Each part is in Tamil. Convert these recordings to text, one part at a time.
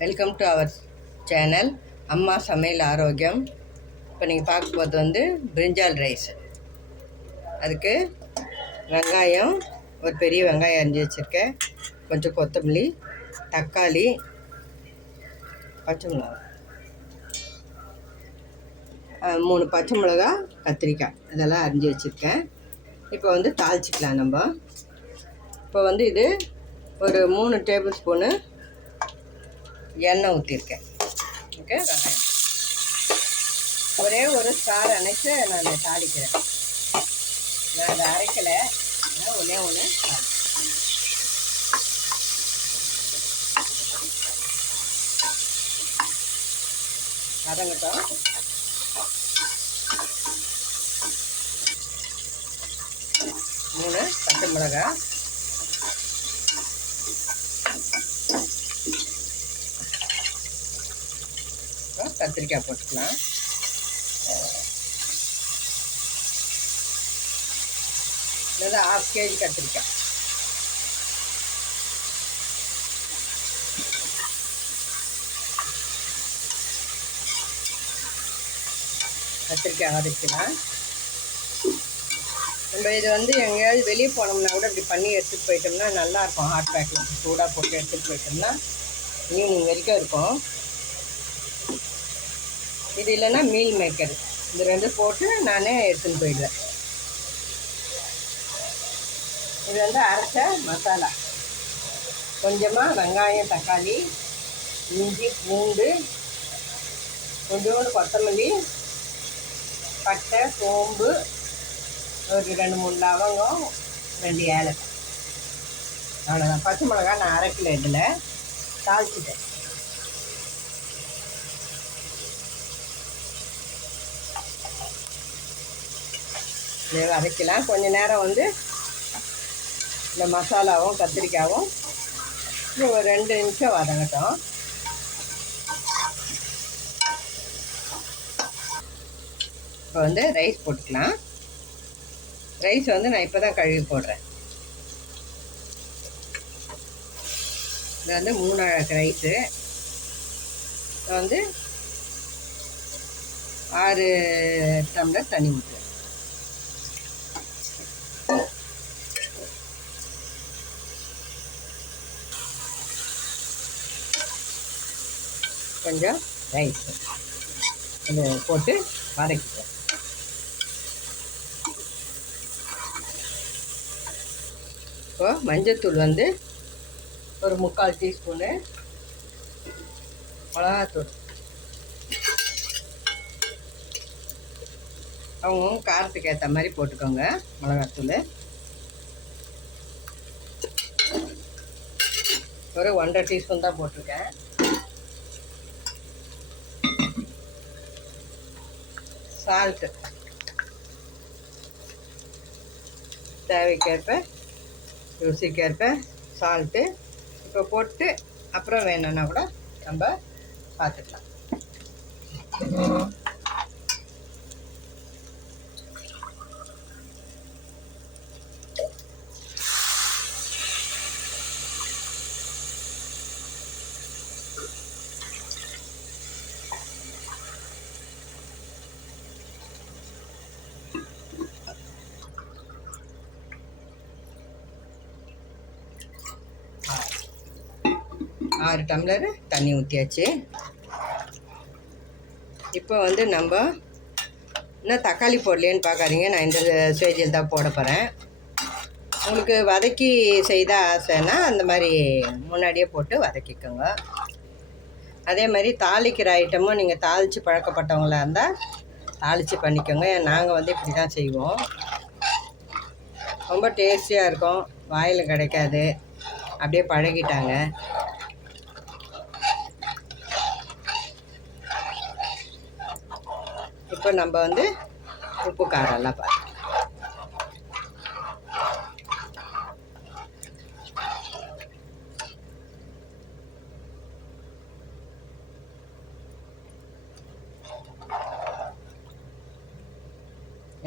வெல்கம் டு அவர் சேனல் அம்மா சமையல் ஆரோக்கியம் இப்போ நீங்கள் பார்க்க போகிறது வந்து பிரிஞ்சால் ரைஸ் அதுக்கு வெங்காயம் ஒரு பெரிய வெங்காயம் அரிஞ்சு வச்சுருக்கேன். கொஞ்சம் கொத்தமல்லி தக்காளி பச்சை மிளகா. மூணு பச்சை மிளகா கத்திரிக்காய். இதெல்லாம் அரிஞ்சு வச்சுருக்கேன். இப்போ வந்து தாளிச்சிக்கலாம் நம்ம. இப்போ வந்து இது ஒரு மூணு டேபிள் ஸ்பூனு எண்ணெய் ஊற்றிருக்கேன் ஓகே வெங்காயம். ஒரே ஒரு ஸ்டார் அணைச்சு நான் தாளிக்கிறேன். நான் அதை அரைக்கலை. ஒன்றே ஒன்று வதங்கட்டும். மூணு பச்சை மிளகாய். கத்திரிக்காய் போட்டுக்கலாம். இல்லை ஹாஃப் கேஜி கத்திரிக்காய். கத்திரிக்காய் வதக்கலாம். நம்ம இது வந்து எங்கேயாவது வெளியே போனோம்னா கூட இப்படி பண்ணி எடுத்துகிட்டு போயிட்டோம்னா நல்லாயிருக்கும் ஹாட் பேக்கில் சூடாக போட்டு எடுத்துகிட்டு போயிட்டோம்னா ஈவினிங் வரைக்கும் இருக்கும். இது இல்லைன்னா மீல் மேக்கர் இது ரெண்டும் போட்டு நானே எடுத்துன்னு போயிடுவேன். இது வந்து அரைச்ச மசாலா. கொஞ்சமாக வெங்காயம் தக்காளி இஞ்சி பூண்டு கொஞ்சோண்டு கொத்தமல்லி பட்டை சோம்பு ஒரு ரெண்டு மூணு லவங்கம் ரெண்டு ஏலக்காய். அவ்வளோதான் பச்சை மிளகா நான் அரைக்கல இதில். தாளிச்சிட்டேன். இதை வதக்கலாம். கொஞ்ச நேரம் வந்து இந்த மசாலாவும் கத்திரிக்காயும் ஒரு ரெண்டு நிமிஷம் வதங்கட்டும். இப்போ வந்து ரைஸ் போட்டுக்கலாம். ரைஸ் வந்து நான் இப்போ தான் கழுவி போடுறேன். இது வந்து மூணு ரைஸு. வந்து ஆறு டம்ளர் தண்ணி ஊற்றுவேன் கொஞ்சம் ரைஸ் அது போட்டு வதக்கிக்குவேன் இப்போ மஞ்சத்தூள் வந்து ஒரு முக்கால் டீஸ்பூனு மிளகாத்தூள். அவங்கவுங்க காரத்துக்கு ஏற்ற மாதிரி போட்டுக்கோங்க மிளகாத்தூள். ஒரு ஒன்றரை டீஸ்பூன் தான் போட்டிருக்கேன். சால்ட்டு தேவைக்கேற்ப ருசிக்கேற்ப சால்ட்டு இப்போ போட்டு அப்புறம் வேணும்னா கூட நம்ம பார்த்துக்கலாம். ஆறு டம்ளர் தண்ணி ஊற்றியாச்சு இப்போ வந்து நம்ம இன்னும் தக்காளி போடலேன்னு பார்க்காதீங்க. நான் இந்த ஸ்டேஜில் தான் போட போகிறேன் உங்களுக்கு வதக்கி செய்த ஆசைன்னா அந்த மாதிரி முன்னாடியே போட்டு வதக்கிக்கோங்க. அதே மாதிரி தாளிக்கிற ஐட்டமும் நீங்கள் தாளித்து பழக்கப்பட்டவங்களாக இருந்தால் தாளித்து பண்ணிக்கோங்க. நாங்கள் வந்து இப்படி தான் செய்வோம். ரொம்ப டேஸ்டியாக இருக்கும். வாயில் கிடைக்காது. அப்படியே பழகிட்டாங்க. இப்போ நம்ம வந்து உப்பு காரம் எல்லாம் பார்த்து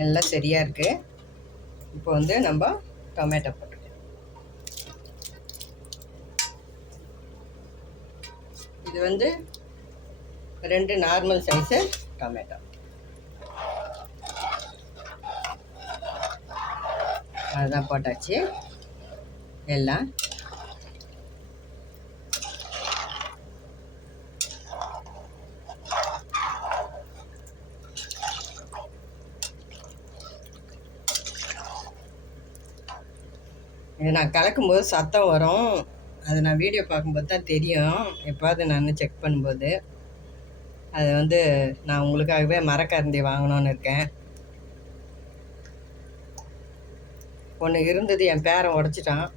எல்லாம் சரியாக இருக்குது இப்போ வந்து நம்ம டொமேட்டோ போட்டுக்கலாம். இது வந்து ரெண்டு நார்மல் சைஸு டொமேட்டோ. அதுதான் போட்டாச்சு. எல்லாம். இது நான் கலக்கும்போது சத்தம் வரும். அது நான் வீடியோ பார்க்கும்போது தான் தெரியும். எப்போது நான் செக் பண்ணும்போது. அது வந்து நான் உங்களுக்காகவே மரக்கரண்டி வாங்கணும்னு இருக்கேன். ஒன்று இருந்தது என் பேரன் உடச்சிட்டான்.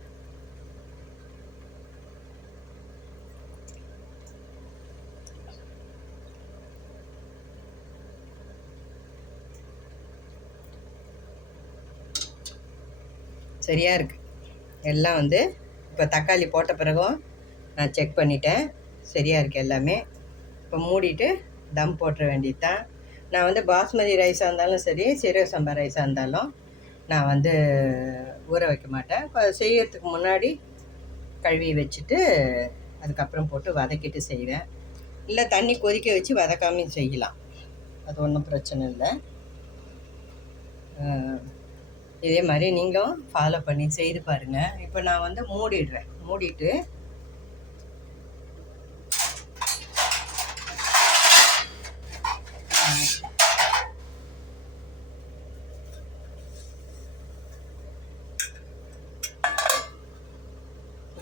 சரியாக இருக்குது எல்லாம் வந்து இப்போ தக்காளி போட்ட பிறகும் நான் செக் பண்ணிட்டேன். சரியாக இருக்குது எல்லாமே. இப்போ மூடிட்டு தம் போட்டுற வேண்டியது தான் நான் வந்து பாஸ்மதி ரைஸாக இருந்தாலும் சரி சீரக சம்பா ரைஸாக இருந்தாலும் நான் வந்து ஊற வைக்க மாட்டேன். இப்போ செய்யறதுக்கு முன்னாடி கழுவி வச்சுட்டு அதுக்கப்புறம் போட்டு வதக்கிட்டு செய்வேன். இல்லை தண்ணி கொதிக்க வச்சு வதக்காமையும் செய்யலாம். அது ஒன்றும் பிரச்சனை இல்லை. இதே மாதிரி நீங்களும் ஃபாலோ பண்ணி செய்து பாருங்கள் இப்போ நான் வந்து மூடிடுறேன். மூடிட்டு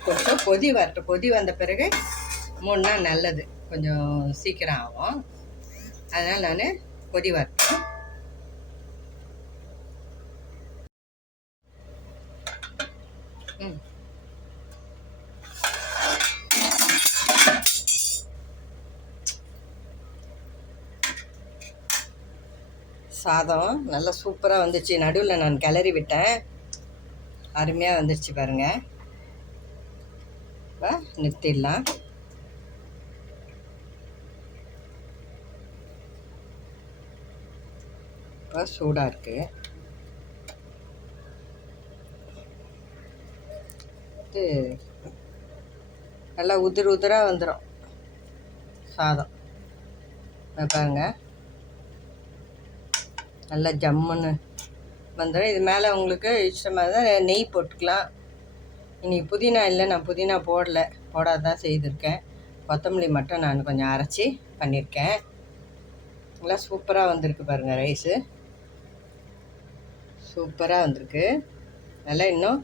கொஞ்சம் கொதி வரட்டும் கொதி வந்த பிறகு மூணு நாள் நல்லது. கொஞ்சம் சீக்கிரம் ஆகும். அதனால் நான் கொதி வரட்டும். ம். சாதம் நல்லா சூப்பராக வந்துச்சு. நடுவில் நான் கிளறி விட்டேன் அருமையாக வந்துருச்சு பாருங்கள் இப்போ நிறுத்திடலாம். இப்போ சூடாக இருக்குது இது நல்லா உதிர் உதிராக வந்துடும் சாதம். பாருங்க. நல்லா ஜம்முன்னு வந்துடும் இது மேலே உங்களுக்கு இஷ்டமாக தான் நெய் போட்டுக்கலாம். இன்றைக்கி புதினா இல்லை நான் புதினா போடல. போடாத தான் செய்திருக்கேன். கொத்தமல்லி மட்டும் நான் கொஞ்சம் அரைச்சி பண்ணியிருக்கேன். நல்லா சூப்பராக வந்திருக்கு பாருங்கள் ரைஸு. சூப்பராக வந்திருக்கு. நல்லா இன்னும்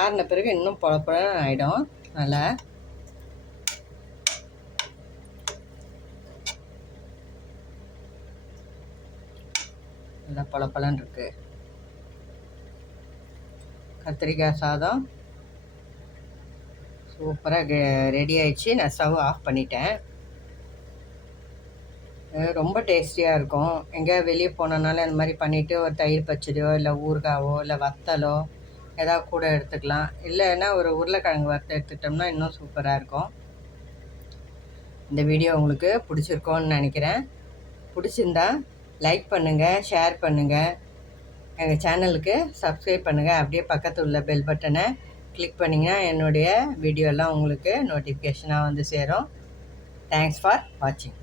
ஆறின பிறகு இன்னும் பொழப்பழம் ஆகிடும் நல்லா. நல்லா பழப்பழம் இருக்குது கத்திரிக்காய் சாதம். சூப்பராக ரெடி ஆயிடுச்சு. நான் ஸ்டவ் ஆஃப் பண்ணிட்டேன். ரொம்ப டேஸ்டியாக இருக்கும். எங்கேயா வெளியே போனனால இந்த மாதிரி பண்ணிவிட்டு ஒரு தயிர் பச்சடியோ இல்லை ஊறுகாவோ இல்லை வத்தலோ ஏதாவது கூட எடுத்துக்கலாம். இல்லைன்னா ஒரு உருளைக்கிழங்கு வறுத்து எடுத்துக்கிட்டோம்னா இன்னும் சூப்பராக இருக்கும். இந்த வீடியோ உங்களுக்கு பிடிச்சிருக்கோன்னு நினைக்கிறேன். பிடிச்சிருந்தா லைக் பண்ணுங்கள் ஷேர் பண்ணுங்கள் எங்கள் சேனலுக்கு சப்ஸ்கிரைப் பண்ணுங்கள் அப்படியே பக்கத்தில் உள்ள பெல் பட்டனை கிளிக் பண்ணிங்கன்னா என்னுடைய வீடியோலாம் உங்களுக்கு நோட்டிஃபிகேஷனாக வந்து சேரும். தேங்க்ஸ் ஃபார் வாட்சிங்